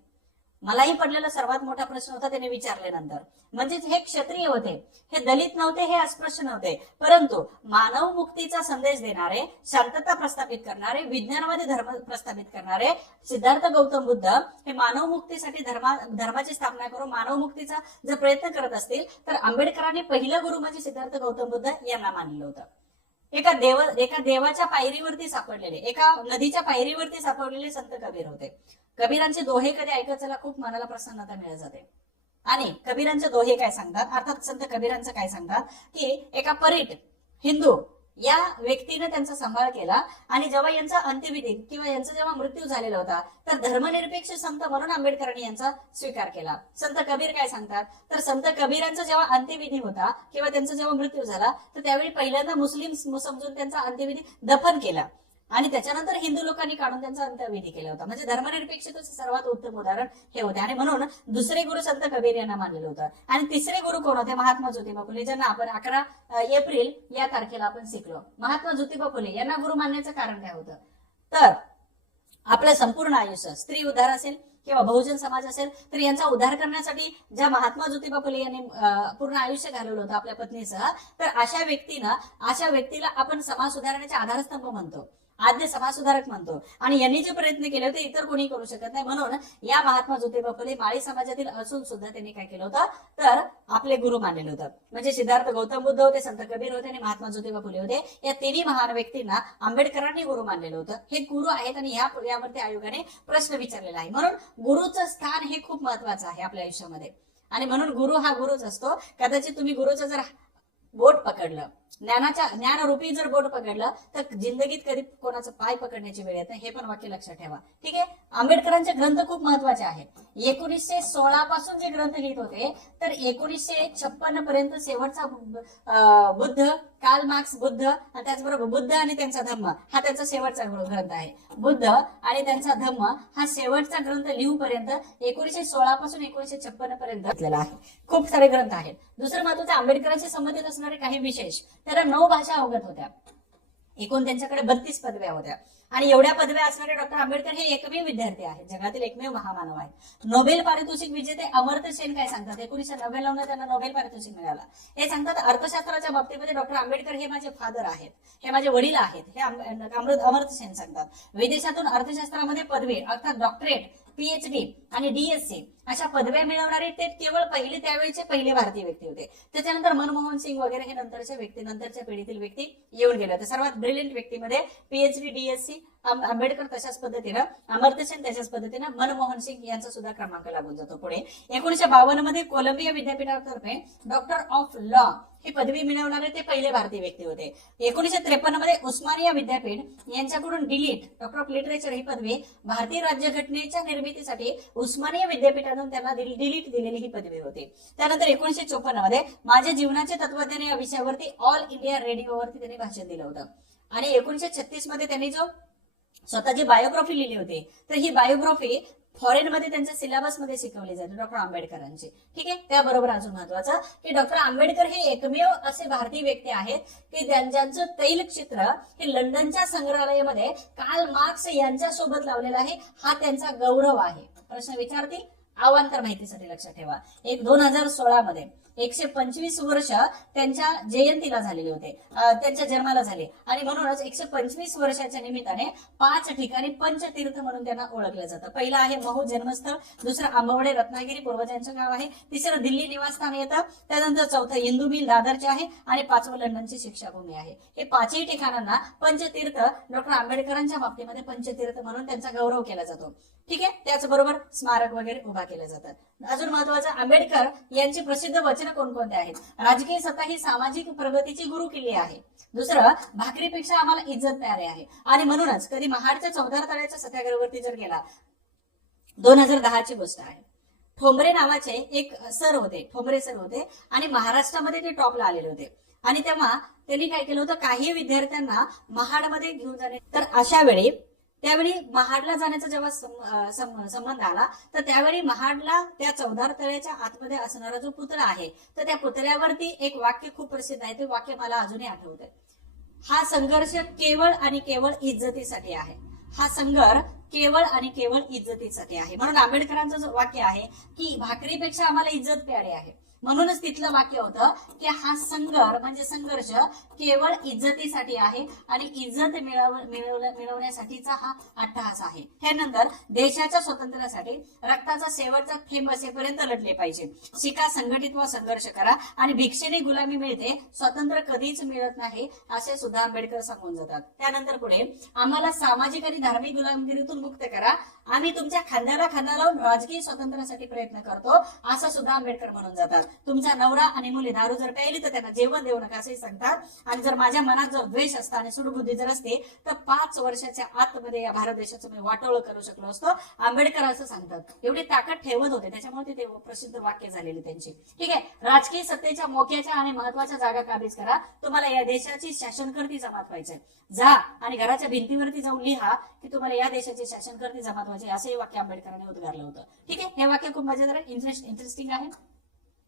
मलाही पडलेला सर्वात मोठा प्रश्न होता त्याने विचारल्यानंतर. म्हणजेच हे क्षत्रिय होते, हे दलित नव्हते, हे अस्पृश्य नव्हते, परंतु मानव मुक्तीचा संदेश देणारे, शांतता प्रस्थापित करणारे, विज्ञानवादी धर्म प्रस्थापित करणारे सिद्धार्थ गौतम बुद्ध हे मानव मुक्तीसाठी धर्माची स्थापना करून मानव मुक्तीचा जर प्रयत्न करत असतील तर आंबेडकरांनी पहिलं गुरु म्हणजे सिद्धार्थ गौतम बुद्ध यांना मानलं होतं. एका देवाच्या पायरीवरती सापडलेले, एका नदीच्या पायरीवरती सापडलेले संत कबीर होते. कबीरांचे दोहे कधी ऐकायला खूप मनाला प्रसन्नता मिळत जाते. आणि कबीरांचे दोहे काय सांगतात, अर्थात संत कबीरांचं काय सांगतात की एका परीट हिंदू या व्यक्तीने त्यांचा सांभाळ केला आणि जेव्हा यांचा अंत्यविधी किंवा यांचा जेव्हा मृत्यू झालेला होता तर धर्मनिरपेक्ष संत म्हणून आंबेडकरांनी यांचा स्वीकार केला. संत कबीर काय सांगतात तर संत कबीरांचा जेव्हा अंत्यविधी होता किंवा त्यांचा जेव्हा मृत्यू झाला तर त्यावेळी पहिल्यांदा मुस्लिम समजून त्यांचा अंत्यविधी दफन केला आणि त्याच्यानंतर हिंदू लोकांनी काढून त्यांचा अंत्यविधी केला होता. म्हणजे धर्मनिरपेक्षतेचं सर्वात उत्तम उदाहरण हे होते. आणि म्हणून दुसरे गुरु संत कबीर यांना मानलेलं होतं. आणि तिसरे गुरु कोण होते? महात्मा ज्योतिबा फुले, ज्यांना आपण 11 एप्रिल या तारखेला आपण शिकलो. महात्मा ज्योतिबा फुले यांना गुरु मानण्याचं कारण काय होतं तर आपलं संपूर्ण आयुष्य स्त्री उद्धार असेल किंवा बहुजन समाज असेल तर यांचा उद्धार करण्यासाठी ज्या महात्मा ज्योतिबा फुले यांनी पूर्ण आयुष्य घालवलं होतं आपल्या पत्नीसह, तर अशा व्यक्तीला आपण समाज सुधारण्याचे आधारस्तंभ म्हणतो, आद्य समाज सुधारक म्हणतो. आणि यांनी जे प्रयत्न केले होते इतर कोणी करू शकत नाही. म्हणून या महात्मा ज्योतिबा फुले माळी समाजातील असून सुद्धा त्यांनी काय केलं होतं तर आपले गुरु मानलेलं होतं. म्हणजे सिद्धार्थ गौतम बुद्ध होते, संत कबीर होते आणि महात्मा ज्योतिबा फुले होते. या तिन्ही महान व्यक्तींना आंबेडकरांनी गुरु मानलेलं होतं. हे गुरु आहेत आणि यावरती आयोगाने प्रश्न विचारलेला आहे. म्हणून गुरुचं स्थान हे खूप महत्वाचं आहे आपल्या आयुष्यामध्ये. आणि म्हणून गुरु हा गुरुच असतो. कदाचित तुम्ही गुरुचं जर बोट पकडलं, ज्ञानरूपी जर बोट पकडलं तर जिंदगीत कधी कोणाचं पाय पकडण्याची वेळ येत नाही. हे पण वाक्य लक्षात ठेवा. ठीक आहे. आंबेडकरांचे ग्रंथ खूप महत्वाचे आहेत. 1916 पासून जे ग्रंथ लिहित होते तर 1956 पर्यंत शेवटचा बुद्ध, कार्ल मार्क्स बुद्ध आणि त्याचबरोबर बुद्ध आणि त्यांचा धम्म हा त्यांचा शेवटचा ग्रंथ आहे. बुद्ध आणि त्यांचा धम्म हा शेवटचा ग्रंथ लिहूपर्यंत 1916 पासून 1956 पर्यंत घेतलेला आहे. खूप सारे ग्रंथ आहेत. दुसरं महत्वाचं आंबेडकरांशी संबंधित असणारे काही विशेष, त्याला 9 भाषा अवगत होत्या. एकूण त्यांच्याकडे 32 पदव्या होत्या. आणि एवढ्या पदव्या असणारे डॉक्टर आंबेडकर हे एकमेव विद्यार्थी आहेत, जगातील एकमेव महामानव आहेत. नोबेल पारितोषिक विजेते अमर्त्य सेन काय सांगतात? 1999 त्यांना नोबेल पारितोषिक मिळाला. हे सांगतात अर्थशास्त्राच्या बाबतीमध्ये डॉक्टर आंबेडकर हे माझे फादर आहेत, हे माझे वडील आहेत, हे अमर्त्य सेन सांगतात. विदेशातून अर्थशास्त्रामध्ये पदवी अर्थात डॉक्टरेट, PhD आणि DSc अशा पदव्या मिळवणारे ते केवळ त्यावेळेचे पहिले भारतीय व्यक्ती होते. त्याच्यानंतर मनमोहन सिंग वगैरे हे नंतरच्या पिढीतील व्यक्ती येऊन गेले होते. सर्वात ब्रिलियंट व्यक्तीमध्ये PhD, DSc आंबेडकर तशाच पद्धतीनं, अमर्त्य सेन तशाच पद्धतीनं, मनमोहन सिंग यांचा सुद्धा क्रमांक लागून जातो पुढे. 1952 मध्ये कोलंबिया विद्यापीठातर्फे डॉक्टर ऑफ लॉ ही पदवी मिळवणारे ते पहिले भारतीय व्यक्ती होते. 1953 मध्ये उस्मानिया विद्यापीठ यांच्याकडून डॉक्टर ऑफ लिटरेचर ही पदवी भारतीय राज्यघटनेच्या निर्मितीसाठी उस्मानिया विद्यापीठातून त्यांना डिलीट दिलेली ही पदवी होती. त्यानंतर 1954 मध्ये माझ्या जीवनाचे तत्वज्ञान या विषयावरती ऑल इंडिया रेडिओवरती त्यांनी भाषण दिलं होतं. आणि 1936 मध्ये त्यांनी जो स्वतःची बायोग्राफी लिहिली होती तर ही बायोग्राफी फॉरेन मध्ये त्यांच्या सिलेबस मध्ये शिकवली जाते डॉक्टर आंबेडकरांची. ठीक आहे. त्याबरोबर अजून महत्वाचं की डॉक्टर आंबेडकर हे एकमेव असे भारतीय व्यक्ती आहेत की ज्यांचं तैलचित्र हे लंडनच्या संग्रहालयामध्ये कार्ल मार्क्स यांच्यासोबत लावलेलं आहे. हा त्यांचा गौरव आहे. प्रश्न विचारतील, अवांतर माहितीसाठी लक्षात ठेवा. 2016 मध्ये 125 वर्ष त्यांच्या जयंतीला झालेले होते, त्यांच्या जन्माला झाले. आणि म्हणूनच 125 वर्षाच्या निमित्ताने 5 ठिकाणी पंचतीर्थ म्हणून त्यांना ओळखलं जातं. पहिलं आहे महू जन्मस्थळ, दुसरं आंबवडे रत्नागिरी पूर्वजांचं गाव आहे, तिसरं दिल्ली निवासस्थान येतं, त्यानंतर चौथं इंदू मिल दादरचे आहे आणि 5वं लंडनची शिक्षाभूमी आहे. हे 5ही ठिकाणांना पंचतीर्थ डॉक्टर आंबेडकरांच्या बाबतीमध्ये पंचतीर्थ म्हणून त्यांचा गौरव केला जातो. ठीक आहे. त्याचबरोबर स्मारक वगैरे उभा केलं जातं. अजून महत्वाचं, आंबेडकर यांची प्रसिद्ध वचन कोणकोणते आहेत? राजकीय सत्ता ही सामाजिक प्रगतीची गुरुकिल्ली आहे. दुसरं, भाकरीपेक्षा आम्हाला इज्जत प्यारे आहे. आणि म्हणूनच कधी महाडच्या 14 तळ्याच्या सत्याग्रहावरती जर गेला, 2010 ची गोष्ट आहे, ठोंबरे नावाचे एक सर होते, ठोंबरे सर होते आणि महाराष्ट्रामध्ये ते टॉपला आलेले होते. आणि तेव्हा त्यांनी काय केलं होतं, काही विद्यार्थ्यांना महाडमध्ये घेऊन जाणे. तर अशा वेळी त्यावेळी महाडला जाण्याचा जेव्हा संबंध आला, तर त्यावेळी महाडला त्या चौदार तळ्याच्या आतमध्ये असणारा जो पुतळा आहे, तर त्या पुतळ्यावरती एक वाक्य खूप प्रसिद्ध आहे. ते वाक्य मला अजूनही आठवतंय. हा संघर्ष केवळ आणि केवळ इज्जतीसाठी आहे. हा संघर्ष केवळ आणि केवळ इज्जतीसाठी आहे. म्हणून आंबेडकरांचं जो वाक्य आहे की भाकरीपेक्षा आम्हाला इज्जत प्यारी आहे. म्हणूनच तिथलं वाक्य होतं की हा संघर्ष केवळ इज्जतीसाठी आहे आणि इज्जत मिळवण्यासाठीचा हा अट्टहास आहे. त्यानंतर देशाच्या स्वातंत्र्यासाठी रक्ताचा शेवटचा थेंब असेपर्यंत लढले पाहिजे. शिका, संघटित व संघर्ष करा आणि भिक्षेने गुलामी मिळते, स्वातंत्र्य कधीच मिळत नाही, असे सुद्धा आंबेडकर सांगून जातात. त्यानंतर पुढे आम्हाला सामाजिक आणि धार्मिक गुलामगिरीतून मुक्त करा, आम्ही तुमच्या खांद्याला खांदा लावून राजकीय स्वातंत्र्यासाठी प्रयत्न करतो, असं सुद्धा आंबेडकर म्हणून जातात. तुमचा नवरा आणि मुली दारू जर प्यायली तर त्यांना जेवण देऊ नका असे सांगतात. आणि जर माझ्या मनात जर द्वेष असता आणि सुडबुद्धी जर असते तर 5 वर्षाच्या आतमध्ये या भारत देशाचं मी वाटोळं करू शकलो असतो, आंबेडकर असं सांगतात. एवढी ताकद ठेवत होते, त्याच्यामुळे ते प्रसिद्ध वाक्य झालेली त्यांची. ठीक आहे. राजकीय सत्तेच्या मोक्याच्या आणि महत्वाच्या जागा काबीज करा, तुम्हाला या देशाची शासनकर्ती जमात व्हायचंय. जा आणि घराच्या भिंतीवरती जाऊन लिहा की तुम्हाला या देशाची शासनकर्ती जमात व्हायचे, असंही वाक्य आंबेडकरांनी उद्गारलं होतं. ठीक आहे. हे वाक्य खूप मजेदार आहे, इंटरेस्टिंग आहे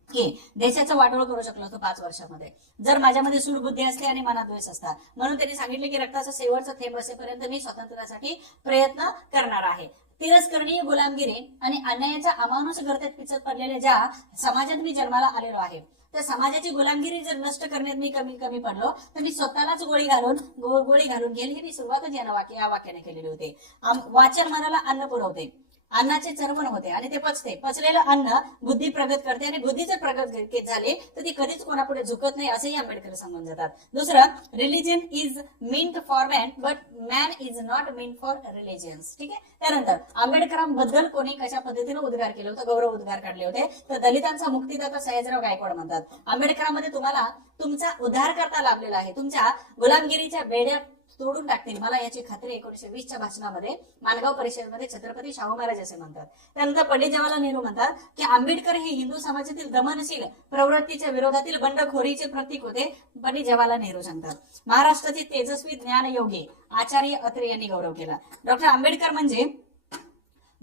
की देशाचं वाटोळ करू शकलो होतो 5 वर्षामध्ये जर माझ्यामध्ये सूडबुद्धी असते आणि मनात द्वेष असता. म्हणून त्यांनी सांगितले की रक्ताचा शेवटचा थेंब असेपर्यंत मी स्वातंत्र्यासाठी प्रयत्न करणार आहे. तिरस्करणीय गुलामगिरी आणि अन्यायाच्या अमानुष गर्तेत पिचत पडलेल्या ज्या समाजात मी जन्माला आलेलो आहे, त्या समाजाची गुलामगिरी जर नष्ट करण्यात मी कमी पडलो तर मी स्वतःलाच गोळी घालून घेईल. हे मी सुरुवातच या वाक्याने केलेली होते. वाचन मनाला अन्न पुरवते, अन्नाचे चरवण होते आणि ते पचते. पचलेलं अन्न बुद्धी प्रगत करते आणि बुद्धी जर प्रगत झाली तर ती कधीच कोणापुढे झुकत नाही, असंही आंबेडकर सांगून जातात. दुसरं, religion is meant for man but man is not meant for religions. ठीक आहे. त्यानंतर आंबेडकरांबद्दल कोणी कशा पद्धतीने उद्गार केले होते, गौरव उद्गार काढले होते, तर दलितांचा मुक्तिदाता सयाजीराव गायकवाड म्हणतात. आंबेडकरांमध्ये तुम्हाला तुमचा उद्धार करता लाभलेला आहे, तुमच्या गुलामगिरीच्या बेड्या तोडून टाकतील, मला याची खात्री 1920च्या भाषणामध्ये माणगाव परिषदेमध्ये छत्रपती शाहू महाराज असे म्हणतात. त्यानंतर पंडित जवाहरलाल नेहरू म्हणतात की आंबेडकर हे हिंदू समाजातील दमनशील प्रवृत्तीच्या विरोधातील बंडखोरीचे प्रतीक होते. पंडित जवाहरलाल नेहरू सांगतात. महाराष्ट्राचे तेजस्वी ज्ञानयोगी आचार्य अत्रे यांनी गौरव केला. डॉक्टर आंबेडकर म्हणजे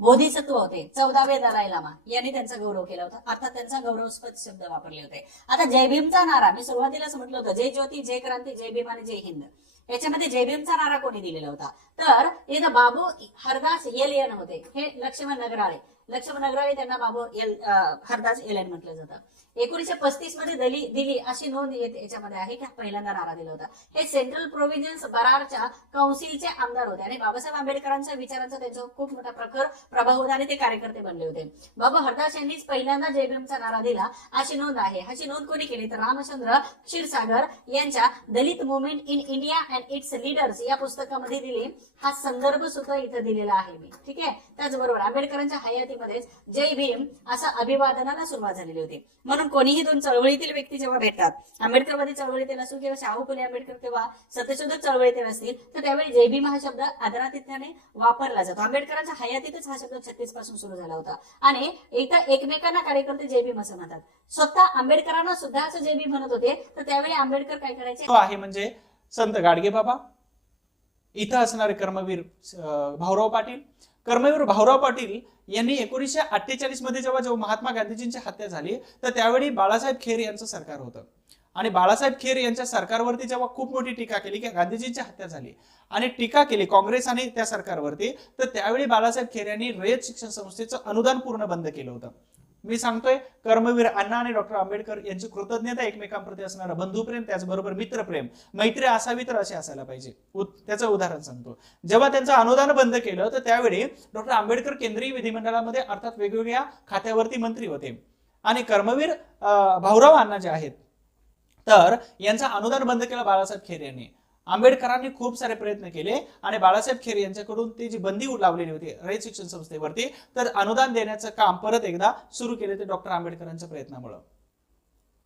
बोधिसत्व होते, 14वे दलाई लामा यांनी त्यांचा गौरव केला होता. अर्थात त्यांचा गौरवस्पद शब्द वापरले होते. आता जय भीमचा नारा मी सुरुवातीलाच म्हटलं होतं, जय ज्योती, जय क्रांती, जय भीम आणि जय हिंद. याच्यामध्ये जय भीमचा नारा कोणी दिलेला होता, तर इथं बाबू हरदास येल होते. हे लक्ष्मण नगराळे त्यांना बाबू हरदास येल म्हटलं जातं. 1935 मध्ये दिली अशी नोंद याच्यामध्ये आहे की पहिल्यांदा नारा दिला होता. हे सेंट्रल प्रोव्हिजन्स बरारच्या काउन्सिलचे आमदार होते आणि बाबासाहेब आंबेडकरांच्या विचारांचा त्यांच्यावर खूप मोठा प्रभाव होता आणि ते कार्यकर्ते बनले होते. बाबा हरदास यांनीच पहिल्यांदा जय भीमचा नारा दिला अशी नोंद आहे. अशी नोंद कोणी केली तर रामचंद्र क्षीरसागर यांच्या Dalit movement in India and its leaders या पुस्तकामध्ये दिली. हा संदर्भ सुद्धा इथं दिलेला आहे मी. ठीक आहे. त्याचबरोबर आंबेडकरांच्या हयातीमध्येच जय भीम असं अभिवादनाला सुरुवात झालेली होती. म्हणून कोणीही दोन चळवळीतील व्यक्ती जेव्हा भेटतात, आंबेडकरवादी चळवळीतील असो किंवा शाहू फुले आंबेडकर तेव्हा सत्यशोधक चळवळीतील असतील, तर त्यावेळी जय भीम हा शब्द आदरातिथ्याने वापरला जातो. आंबेडकरांच्या हयातीतच हा शब्द 36 पासून सुरू झाला होता आणि एकमेकांना कार्यकर्ते जय भीम असं म्हणतात. स्वतः आंबेडकरांना सुद्धा असं जय भीम म्हणत होते. तर त्यावेळी आंबेडकर काय करायचे आहे म्हणजे संत गाडगे बाबा, इथं असणारे कर्मवीर भाऊराव पाटील. कर्मवीर भाऊराव पाटील यांनी 1948 मध्ये जेव्हा महात्मा गांधीजींची हत्या झाली तर त्यावेळी बाळासाहेब खेर यांचं सरकार होतं आणि बाळासाहेब खेर यांच्या सरकारवरती जेव्हा खूप मोठी टीका केली की गांधीजींची हत्या झाली आणि टीका केली काँग्रेस आणि त्या सरकारवरती, तर त्यावेळी बाळासाहेब खेर यांनी रयत शिक्षण संस्थेचं अनुदान पूर्ण बंद केलं होतं. मी सांगतोय कर्मवीर अण्णा आणि डॉक्टर आंबेडकर यांची कृतज्ञता, एकमेकांप्रती असणारं बंधुप्रेम, त्याचबरोबर मित्रप्रेम, मैत्री असावी तर असे असायला पाहिजे. त्याचं उदाहरण सांगतो. जेव्हा त्यांचं अनुदान बंद केलं तर त्यावेळी डॉक्टर आंबेडकर केंद्रीय विधिमंडळामध्ये अर्थात वेगवेगळ्या खात्यावरती मंत्री होते आणि कर्मवीर भाऊराव अण्णा जे आहेत तर यांचं अनुदान बंद केलं बाळासाहेब खेर यांनी. आंबेडकरांनी खूप सारे प्रयत्न केले आणि बाळासाहेब खेर यांच्याकडून ती जी बंदी लावलेली होती रयत शिक्षण संस्थेवरती, तर अनुदान देण्याचं काम परत एकदा सुरू केले ते डॉक्टर आंबेडकरांच्या प्रयत्नामुळे.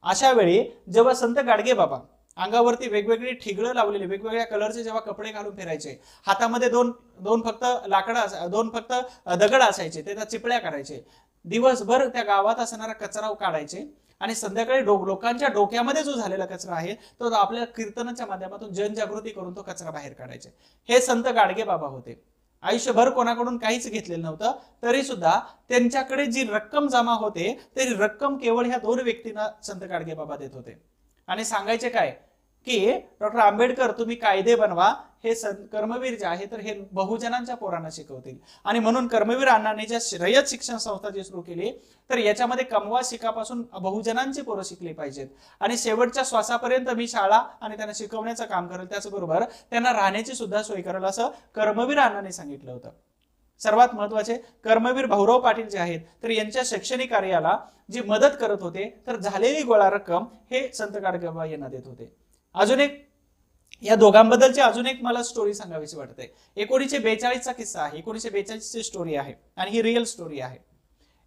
अशा वेळी जेव्हा संत गाडगे बाबा अंगावरती वेगवेगळी ठिगळं लावलेली, वेगवेगळ्या कलरचे जेव्हा कपडे घालून फिरायचे, हातामध्ये दोन फक्त दगड असायचे, ते त्या चिपळ्या करायचे, दिवसभर त्या गावात असणारा कचरा काढायचे आणि संध्याकाळी लोकांच्या डोक्यामध्ये जो झालेला कचरा आहे तो आपल्या कीर्तनाच्या माध्यमातून जनजागृती करून तो कचरा बाहेर काढायचे. हे संत गाडगे बाबा होते. आयुष्यभर कोणाकडून काहीच घेतलेलं नव्हतं, तरी सुद्धा त्यांच्याकडे जी रक्कम जमा होते तरी रक्कम केवळ ह्या 2 व्यक्तींना संत गाडगे बाबा देत होते. आणि सांगायचे काय की डॉक्टर आंबेडकर तुम्ही कायदे बनवा, हे कर्मवीर जे आहे तर हे बहुजनांच्या पोरांना शिकवतील. आणि म्हणून कर्मवीर अण्णांनी ज्या रयत शिक्षण संस्था जी सुरू केली तर याच्यामध्ये कमवा शिकापासून बहुजनांची पोरं शिकली पाहिजेत आणि शेवटच्या श्वासापर्यंत मी शाळा आणि त्यांना शिकवण्याचं काम करेल, त्याचबरोबर त्यांना राहण्याची सुद्धा सोय करेल असं कर्मवीर अण्णांनी सांगितलं होतं. सर्वात महत्वाचे कर्मवीर भाऊराव पाटील जे आहेत तर यांच्या शैक्षणिक कार्याला जी मदत करत होते तर झालेली गोळा रक्कम हे संत गाडगे बाबा यांना देत होते. अजून एक या दोघांबद्दलची अजून एक मला स्टोरी सांगावीशी वाटते. 1942चा किस्सा आहे. 1942ची स्टोरी आहे आणि ही रिअल स्टोरी आहे.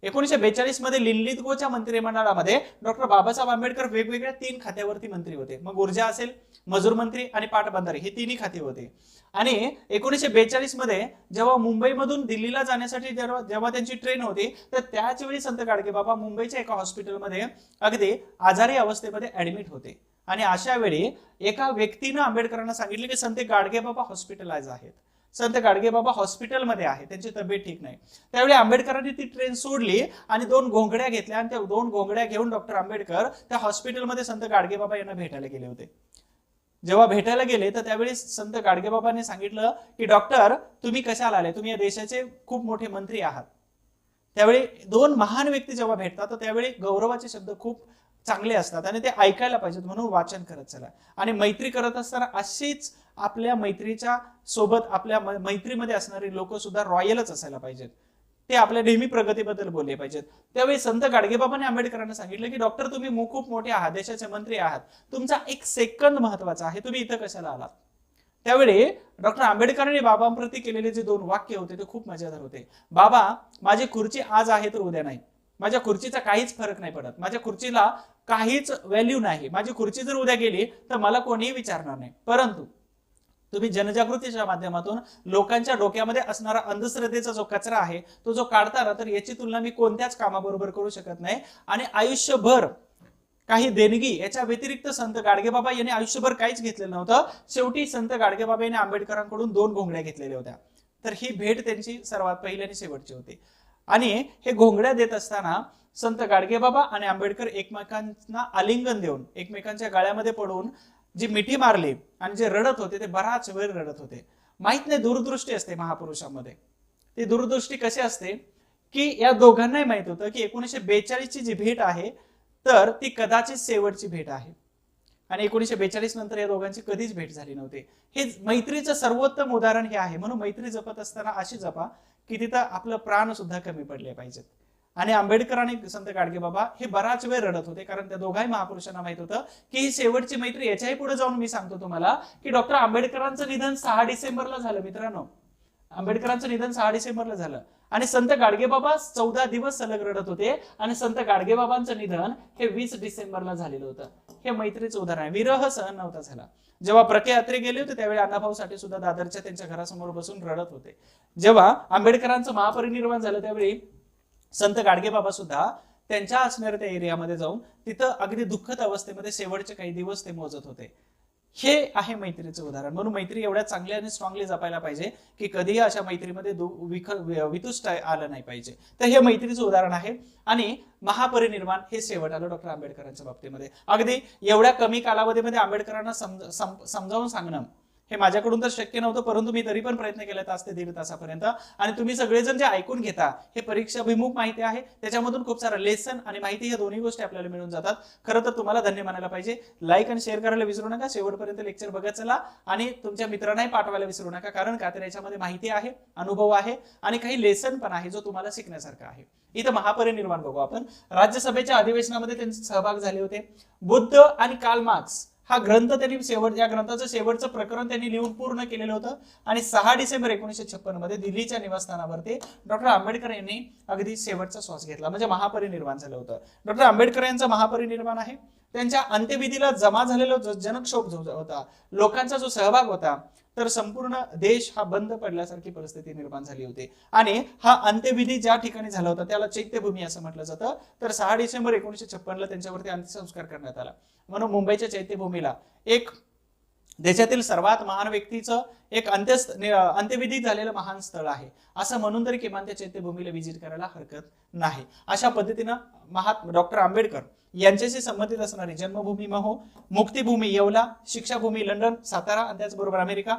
1942 मध्ये लिल्लीतगोच्या मंत्रिमंडळामध्ये डॉक्टर बाबासाहेब आंबेडकर वेगवेगळ्या 3 खात्यावरती मंत्री होते. मग ऊर्जा असेल, मजूर मंत्री आणि पाटबंधारे हे 3ही खाते होते. आणि 1942 मध्ये जेव्हा मुंबईमधून दिल्लीला जाण्यासाठी जेव्हा त्यांची ट्रेन होती तर त्याच वेळी संत गाडगे बाबा मुंबईच्या एका हॉस्पिटलमध्ये अगदी आजारी अवस्थेमध्ये ऍडमिट होते. आणि अशा वेळी एका व्यक्तीनं आंबेडकरांना सांगितले की संत गाडगे बाबा हॉस्पिटलाइज आहेत, संत गाडगे बाबा हॉस्पिटलमध्ये आहे, त्यांची तब्येत ठीक नाही. त्यावेळी आंबेडकरांनी ती ट्रेन सोडली आणि 2 घोंगड्या घेतल्या आणि त्या 2 घोंगड्या घेऊन डॉक्टर आंबेडकर त्या हॉस्पिटलमध्ये संत गाडगे बाबा यांना भेटायला गेले होते. जेव्हा भेटायला गेले तर त्यावेळी संत गाडगे बाबांनी सांगितलं की डॉक्टर तुम्ही कशाला आले, तुम्ही या देशाचे खूप मोठे मंत्री आहात. त्यावेळी 2 महान व्यक्ती जेव्हा भेटतात तर त्यावेळी गौरवाचे शब्द खूप चांगले असतात आणि ते ऐकायला पाहिजेत, म्हणून वाचन करत चला. आणि मैत्री करत असताना अशीच आपल्या मैत्रीच्या सोबत आपल्या मैत्रीमध्ये असणारे लोक सुद्धा रॉयलच असायला पाहिजेत, ते आपल्या नेहमी प्रगतीबद्दल बोलले पाहिजेत. त्यावेळी संत गाडगेबाबांनी आंबेडकरांना सांगितलं की डॉक्टर तुम्ही खूप मोठे आहात, देशाचे मंत्री आहात, तुमचा 1 सेकंद महत्वाचा आहे, तुम्ही इथं कशाला आलात. त्यावेळी डॉक्टर आंबेडकरांनी बाबांप्रती केलेले जे 2 वाक्य होते ते खूप मजेदार होते. बाबा माझी खुर्ची आज आहे तर उद्या नाही, माझ्या खुर्चीचा काहीच फरक नाही पडत, माझ्या खुर्चीला काहीच व्हॅल्यू नाही, माझी खुर्ची जर उद्या गेली तर मला कोणीही विचारणार नाही, परंतु तुम्ही जनजागृतीच्या माध्यमातून लोकांच्या डोक्यामध्ये असणारा अंधश्रद्धेचा जो कचरा आहे तो जो काढता तर याची तुलना मी कोणत्याच कामाबरोबर करू शकत नाही. आणि आयुष्यभर काही देणगी याच्या व्यतिरिक्त संत गाडगेबाबा यांनी आयुष्यभर काहीच घेतलेलं नव्हतं. शेवटी संत गाडगेबाबा यांनी आंबेडकरांकडून 2 घोंगड्या घेतलेल्या होत्या. तर ही भेट त्यांची सर्वात पहिली आणि शेवटची होती. आणि हे घोंगड्या देत असताना संत गाडगेबाबा आणि आंबेडकर एकमेकांना आलिंगन देऊन एकमेकांच्या गळ्यामध्ये पडून जी मिठी मारली आणि जे रडत होते ते बराच वेळ रडत होते. माहित नाही दूरदृष्टी असते महापुरुषांमध्ये. ती दूरदृष्टी कशी असते की या दोघांनाही माहित होतं की 1942 ची जी भेट आहे तर ती कदाचित शेवटची भेट आहे आणि 1942 नंतर या दोघांची कधीच भेट झाली नव्हती. हे मैत्रीचं सर्वोत्तम उदाहरण हे आहे. म्हणून मैत्री जपत असताना अशी जपा की तिथं आपलं प्राण सुद्धा कमी पडले पाहिजेत. आणि आंबेडकर आणि संत गाडगेबाबा हे बराच वेळ रडत होते कारण त्या दोघाही महापुरुषांना माहित होतं की ही शेवटची मैत्री. याच्याही पुढे जाऊन मी सांगतो तुम्हाला की डॉक्टर आंबेडकरांचं निधन 6 डिसेंबरला झालं. मित्रांनो, आंबेडकरांचं निधन 6 डिसेंबरला झालं आणि संत गाडगेबाबा 14 दिवस सलग रडत होते आणि संत गाडगेबाबांचं निधन हे 20 डिसेंबरला झालेलं होतं. हे मैत्रीचं उदाहरण आहे. विरह सहन नव्हता झाला. जेव्हा प्रके यात्रे गेले होते त्यावेळी अण्णाभाऊ साठे सुद्धा दादरच्या त्यांच्या घरासमोर बसून रडत होते. जेव्हा आंबेडकरांचं महापरिनिर्वाण झालं त्यावेळी संत गाडगेबाबा सुद्धा त्यांच्या असणाऱ्या त्या एरियामध्ये जाऊन तिथं अगदी दुःखद अवस्थेमध्ये शेवटचे काही दिवस ते मोजत होते. हे आहे मैत्रीचं उदाहरण. म्हणून मैत्री एवढ्या चांगल्या आणि स्ट्रॉंगली जपायला पाहिजे की कधीही अशा मैत्रीमध्ये वितुष्ट आलं नाही पाहिजे. तर हे मैत्रीचं उदाहरण आहे. आणि महापरिनिर्वाण हे शेवट आलं डॉक्टर आंबेडकरांच्या बाबतीमध्ये. अगदी एवढ्या कमी कालावधीमध्ये आंबेडकरांना समजावून सांगणं हे माझ्याकडून तर शक्य नव्हतं, परंतु मी तरी पण प्रयत्न केला 1 ते 1.5 तासापर्यंत. आणि तुम्ही सगळेजण जे ऐकून घेता हे परीक्षाभिमुख माहिती आहे, त्याच्यामधून खूप सारा लेसन आणि माहिती या दोन्ही गोष्टी आपल्याला मिळून जातात. खरं तर तुम्हाला धन्य मानायला पाहिजे. लाईक आणि शेअर करायला विसरू नका. शेवटपर्यंत लेक्चर बघत चला आणि तुमच्या मित्रांनाही पाठवायला विसरू नका, कारण का तर याच्यामध्ये माहिती आहे, अनुभव आहे आणि काही लेसन पण आहे जो तुम्हाला शिकण्यासारखा आहे. इथं महापरिनिर्वाण बघू आपण. राज्यसभेच्या अधिवेशनामध्ये त्यांचे सहभाग झाले होते. बुद्ध आणि कार्ल मार्क्स हा ग्रंथ त्यांनी या ग्रंथाचं शेवटचं प्रकरण त्यांनी लिहून पूर्ण केलेलं होतं. आणि 6 डिसेंबर 1956 मध्ये दिल्लीच्या निवासस्थानावरती डॉक्टर आंबेडकर यांनी अगदी शेवटचा श्वास घेतला, म्हणजे महापरिनिर्वाण झालं होतं. डॉक्टर आंबेडकर यांचं महापरिनिर्वाण आहे त्यांच्या अंत्यविधीला जमा झालेला जो जनक्षोभ जो होता, लोकांचा जो सहभाग होता, तर संपूर्ण देश हा बंद पडल्यासारखी परिस्थिती निर्माण झाली होती. आणि हा अंत्यविधी ज्या ठिकाणी झाला होता त्याला चैत्यभूमी असं म्हटलं जातं. तर 6 डिसेंबर 1956 त्यांच्यावरती अंत्यसंस्कार करण्यात आला. म्हणून मुंबईच्या चैत्यभूमीला एक देशातील सर्वात महान व्यक्तीचं एक अंत्यविधी झालेलं महान स्थळ आहे असं म्हणून तरी किमान त्या चैत्यभूमीला व्हिजिट करायला हरकत नाही. अशा पद्धतीनं डॉक्टर आंबेडकर यांच्याशी संबंधित असणारी जन्मभूमी महो, मुक्तिभूमी येवला, शिक्षाभूमी लंडन, सातारा आणि त्याचबरोबर अमेरिका